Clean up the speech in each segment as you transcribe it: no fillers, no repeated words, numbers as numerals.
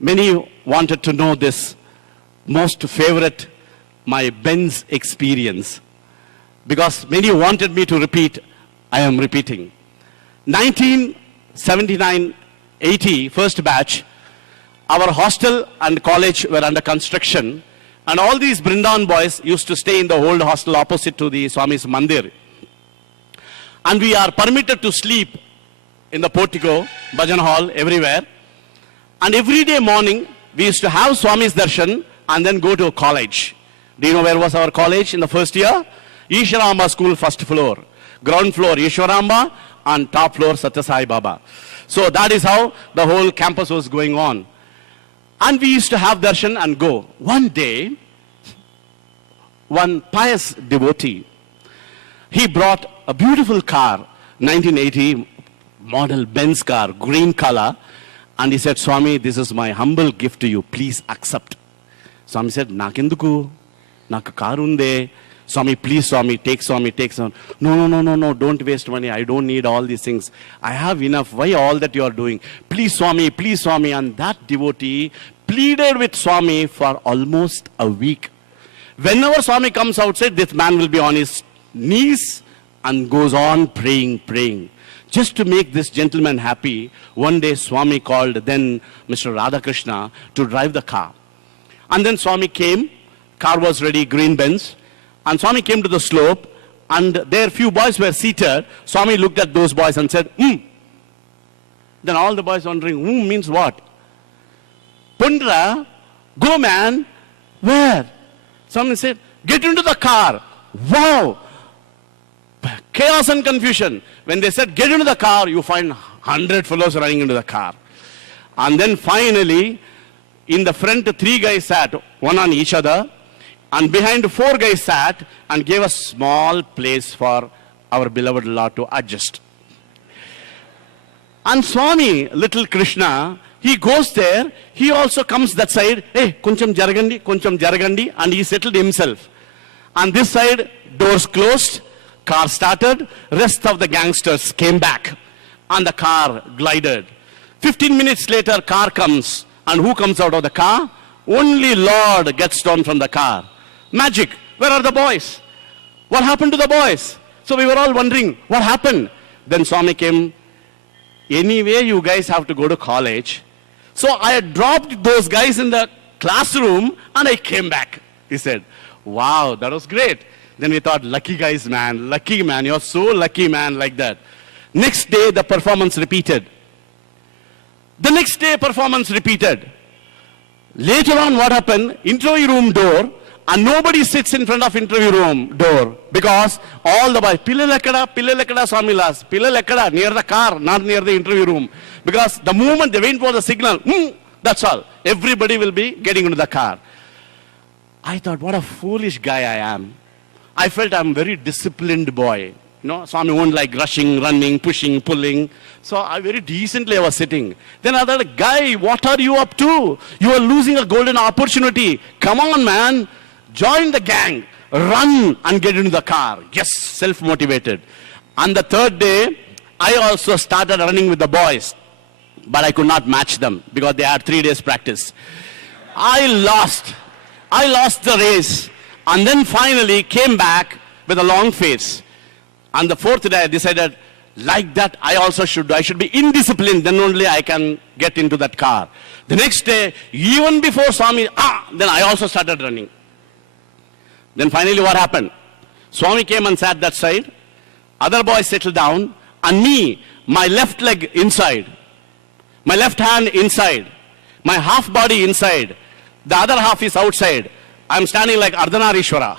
Many wanted to know this most favorite, my Benz experience. Because many wanted me to repeat, I am repeating. 1979-80, first batch, our hostel and college were under construction, and all these Brindavan boys used to stay in the old hostel opposite to the Swami's Mandir. And we are permitted to sleep in the portico, bhajan hall, everywhere. And every day morning, we used to have Swami's darshan and then go to college. Do you know where was our college in the first year? Ishwaramba School, first floor. Ground floor, Ishwaramba, and top floor, Sathya Sai Baba. So that is how the whole campus was going on. And we used to have darshan and go. One day, one pious devotee, he brought a beautiful car, 1980 model Benz car, green color, and he said, Swami, this is my humble gift to you, please accept. Swami said, Nakenduku, Naku car unde. Swami, please, Swami, take Swami, take Swami. No, don't waste money. I don't need all these things. I have enough. Why all that you are doing? Please, Swami, please, Swami. And that devotee pleaded with Swami for almost a week. Whenever Swami comes outside, this man will be on his knees and goes on praying. Just to make this gentleman happy, one day Swami called then Mr. Radhakrishna to drive the car. And then Swami came, car was ready, green Benz. And Swami came to the slope, and there few boys were seated. Swami looked at those boys and said, Then all the boys wondering, means what? Pundra, go man. Where? Swami said, get into the car. Wow! Chaos and confusion. When they said, get into the car, you find 100 fellows running into the car. And then finally, in the front, 3 guys sat, one on each other. And behind 4 guys sat and gave a small place for our beloved Lord to adjust. And Swami, little Krishna, he goes there, he also comes that side, hey, koncham jaragandi, and he settled himself. And this side, doors closed, car started, rest of the gangsters came back, and the car glided. 15 minutes later, car comes, and who comes out of the car? Only Lord gets down from the car. Magic. Where are the boys? What happened to the boys? So we were all wondering, what happened? Then Swami came, anyway, you guys have to go to college. So I dropped those guys in the classroom and I came back. He said, wow, that was great. Then we thought, lucky guys, man, lucky man, you're so lucky, man, like that. Next day, the performance repeated. The next day, performance repeated. Later on, what happened? Interview room door. And nobody sits in front of interview room door because all the boys, Pillelakada, Swami last, Pillelakada, near the car, not near the interview room. Because the moment they wait for the signal, that's all. Everybody will be getting into the car. I thought, what a foolish guy I am. I felt I'm a very disciplined boy. You know, Swami won't like rushing, running, pushing, pulling. So I very decently was sitting. Then I thought, guy, what are you up to? You are losing a golden opportunity. Come on, man. Join the gang, run and get into the car. Yes, self-motivated. On the third day, I also started running with the boys. But I could not match them because they had 3 days practice. I lost the race. And then finally came back with a long face. On the 4th day, I decided, like that, I should be indisciplined. Then only I can get into that car. The next day, even before Swami, then I also started running. Then finally what happened? Swami came and sat that side. Other boys settled down. And me, my left leg inside. My left hand inside. My half body inside. The other half is outside. I'm standing like Ardhanarishwara.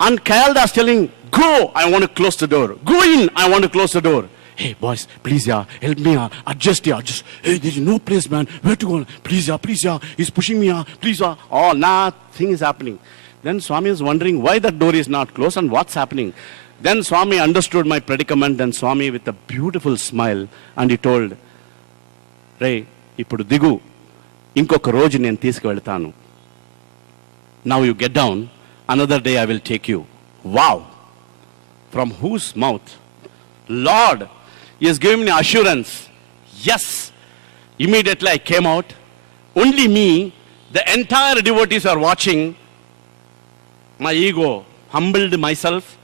And Kayaldas telling, go, I want to close the door. Go in, I want to close the door. Hey, boys, please, help me, adjust. Hey, there's no place, man. Where to go? Please, he's pushing me, please, Oh, nothing is happening. Then Swami is wondering why that door is not closed and what's happening. Then Swami understood my predicament. Then Swami with a beautiful smile, and he told, Ray, ippudu digu, inkoka roju nenu teeskuveltanu. Now you get down, another day I will take you. Wow! From whose mouth? Lord, He has given me assurance. Yes, Immediately I came out. Only me, the entire devotees are watching. My ego humbled myself.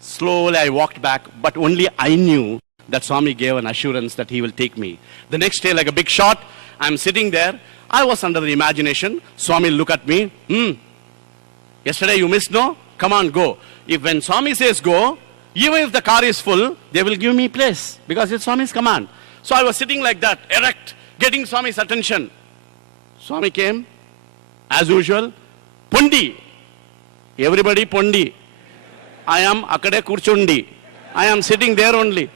Slowly I walked back, but only I knew that Swami gave an assurance that he will take me. The next day, like a big shot, I'm sitting there. I was under the imagination. Swami look at me. Yesterday you missed, no? Come on, go. If when Swami says go, even if the car is full, they will give me place because it's Swami's command. So I was sitting like that, erect, getting Swami's attention. Swami came, as usual, Pundi. Everybody Pundi. I am Akade Kurchundi. I am sitting there only.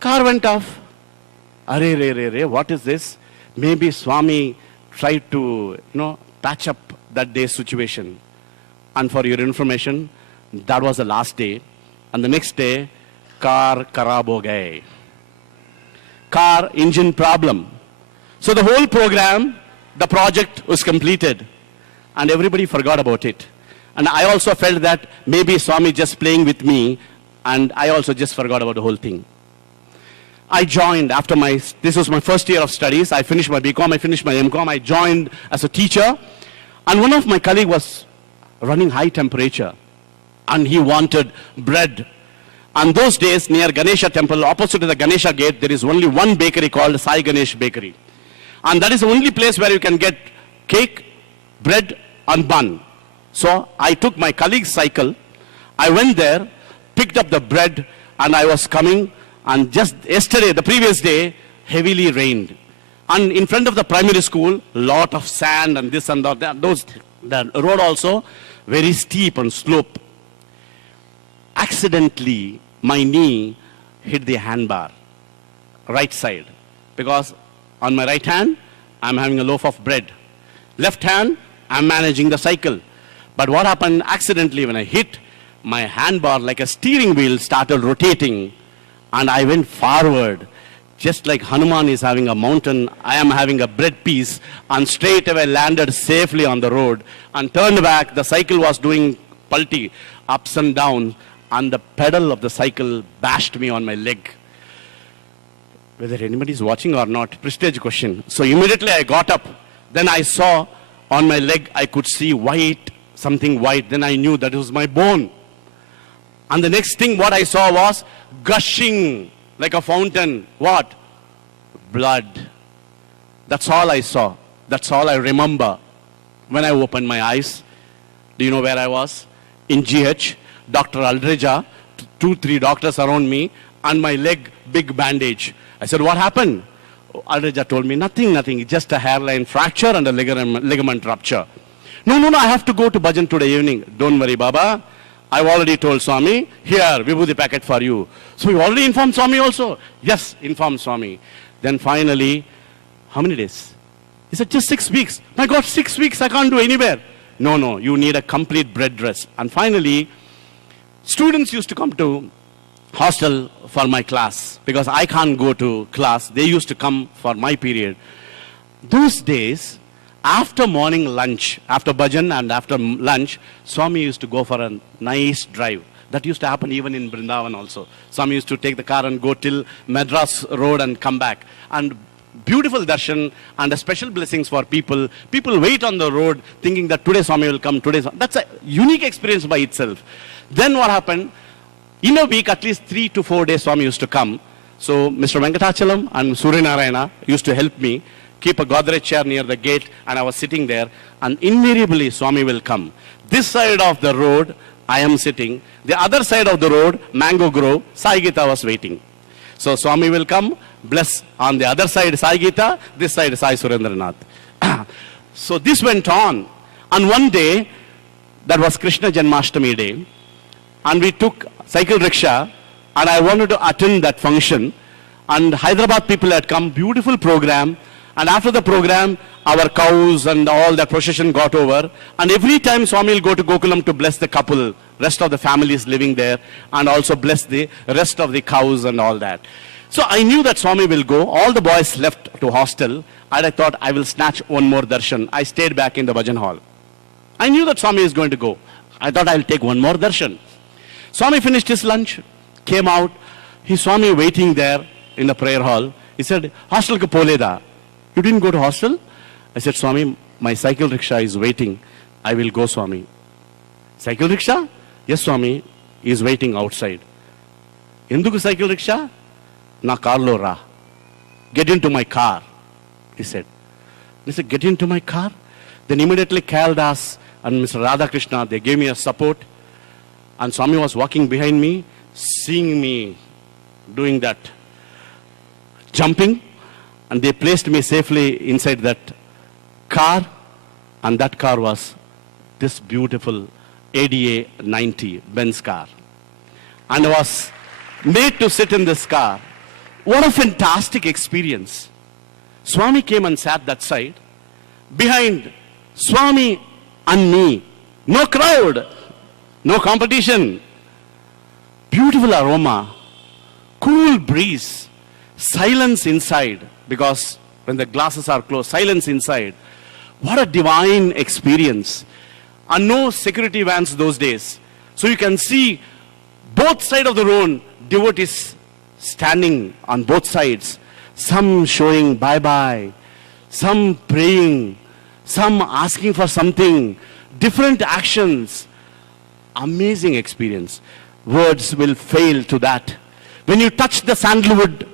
Car went off. Arre, what is this? Maybe Swami tried to, patch up that day's situation. And for your information, that was the last day. And the next day, car kharab ho gaye. Car engine problem. So the whole program, the project was completed. And everybody forgot about it. And I also felt that maybe Swami just playing with me, and I also just forgot about the whole thing. I joined after this was my first year of studies. I finished my BCom, I finished my MCom. I joined as a teacher. And one of my colleagues was running high temperature. And he wanted bread. And those days, near Ganesha temple, opposite to the Ganesha gate, there is only one bakery called Sai Ganesh Bakery. And that is the only place where you can get cake, bread, and bun. So I took my colleague's cycle. I went there, picked up the bread, and I was coming. And just yesterday, the previous day, heavily rained. And in front of the primary school, lot of sand and this and that. The road also very steep and slope. Accidentally, my knee hit the handbar, right side. Because on my right hand, I'm having a loaf of bread. Left hand, I'm managing the cycle. But what happened accidentally when I hit, my handbar like a steering wheel started rotating. And I went forward, just like Hanuman is having a mountain, I am having a bread piece, and straight away landed safely on the road and turned back. The cycle was doing pulti, ups and downs, and the pedal of the cycle bashed me on my leg. Whether anybody is watching or not, prestige question. So immediately I got up. Then I saw on my leg, I could see white, something white. Then I knew that it was my bone. And the next thing what I saw was gushing like a fountain. What? Blood. That's all I saw. That's all I remember. When I opened my eyes, do you know where I was? In GH, Dr. Aldreja, 2-3 doctors around me, and my leg, big bandage. I said, what happened? Aldreja told me, nothing, just a hairline fracture and a ligament rupture. No, I have to go to Bhajan today evening. Don't worry, Baba. I've already told Swami, here, Vibhuti packet for you. So you already informed Swami also? Yes, informed Swami. Then finally, how many days? He said, just 6 weeks. My God, 6 weeks, I can't do anywhere. No, you need a complete bed rest. And finally, students used to come to hostel for my class because I can't go to class. They used to come for my period. Those days, after morning lunch, after bhajan and after lunch, Swami used to go for a nice drive. That used to happen even in Vrindavan also. Swami used to take the car and go till Madras Road and come back. And beautiful darshan and a special blessings for people. People wait on the road thinking that today Swami will come, That's a unique experience by itself. Then what happened? In a week, at least 3 to 4 days, Swami used to come. So Mr. Venkatachalam and Surya Narayana used to help me keep a Godrej chair near the gate, and I was sitting there, and invariably Swami will come. This side of the road, I am sitting. The other side of the road, Mango Grove, Sai Gita was waiting. So Swami will come, bless on the other side Sai Gita, this side Sai Surendra Nath. So this went on. And one day, that was Krishna Janmashtami day, and we took cycle rickshaw, and I wanted to attend that function. And Hyderabad people had come, beautiful program. And after the program, our cows and all that procession got over. And every time Swami will go to Gokulam to bless the couple, rest of the families living there, and also bless the rest of the cows and all that. So I knew that Swami will go. All the boys left to hostel, and I thought I will snatch one more darshan. I stayed back in the bhajan hall. I knew that Swami is going to go. I thought I will take one more darshan. Swami finished his lunch, came out. He saw me waiting there in the prayer hall. He said, hostel ko poleda. You didn't go to hostel? I said, Swami, my cycle rickshaw is waiting. I will go, Swami. Cycle rickshaw? Yes, Swami, he is waiting outside. Enduku cycle rickshaw? Na carlo ra. Get into my car, he said. He said, get into my car? Then immediately Kaldas and Mr. Radhakrishna, they gave me a support. And Swami was walking behind me, seeing me doing that jumping. And they placed me safely inside that car. And that car was this beautiful ADA 90 Benz car. And I was made to sit in this car. What a fantastic experience. Swami came and sat that side. Behind Swami and me, no crowd, no competition. Beautiful aroma, cool breeze, silence inside, because when the glasses are closed, silence inside. What a divine experience. And no security vans those days. So you can see both sides of the road, devotees standing on both sides. Some showing bye-bye, some praying, some asking for something, different actions. Amazing experience. Words will fail to that. When you touch the sandalwood,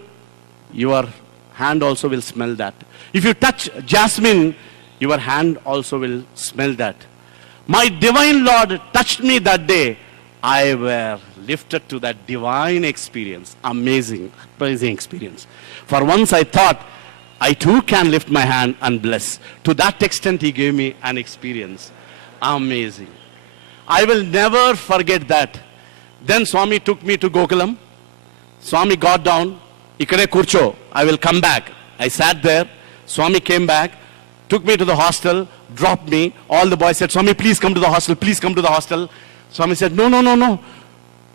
your hand also will smell that. If you touch jasmine, your hand also will smell that. My divine Lord touched me that day. I were lifted to that divine experience. Amazing, amazing experience. For once I thought, I too can lift my hand and bless. To that extent, he gave me an experience. Amazing. I will never forget that. Then Swami took me to Gokulam. Swami got down. Ikade kurcho. I will come back. I sat there. Swami came back, took me to the hostel, dropped me. All the boys said, Swami, please come to the hostel. Please come to the hostel. Swami said, no, no, no, no.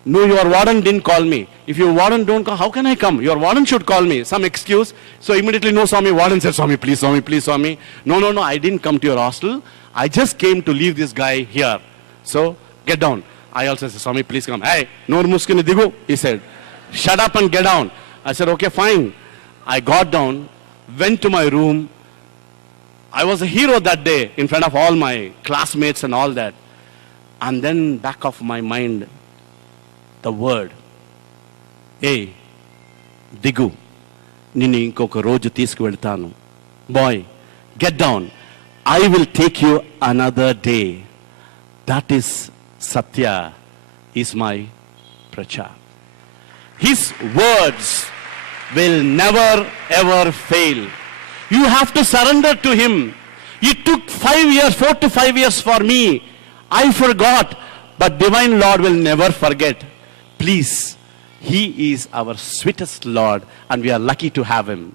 No, your warden didn't call me. If your warden don't call, how can I come? Your warden should call me. Some excuse. So immediately, no, Swami. Warden said, Swami, please, Swami, please, Swami. No, no, no, I didn't come to your hostel. I just came to leave this guy here. So, get down. I also said, Swami, please come. Hey, no muskini digu, he said. Shut up and get down. I said, okay, fine. I got down, went to my room. I was a hero that day in front of all my classmates and all that. And then back of my mind, the word, hey, Digu, nini inkoka roju తీసుకువెళ్తాను. Boy, get down. I will take you another day. That is Sathya, is my prachar. His words will never ever fail. You have to surrender to him. It took 5 years, 4 to 5 years for me. I forgot, but Divine Lord will never forget. Please, he is our sweetest Lord, and we are lucky to have him.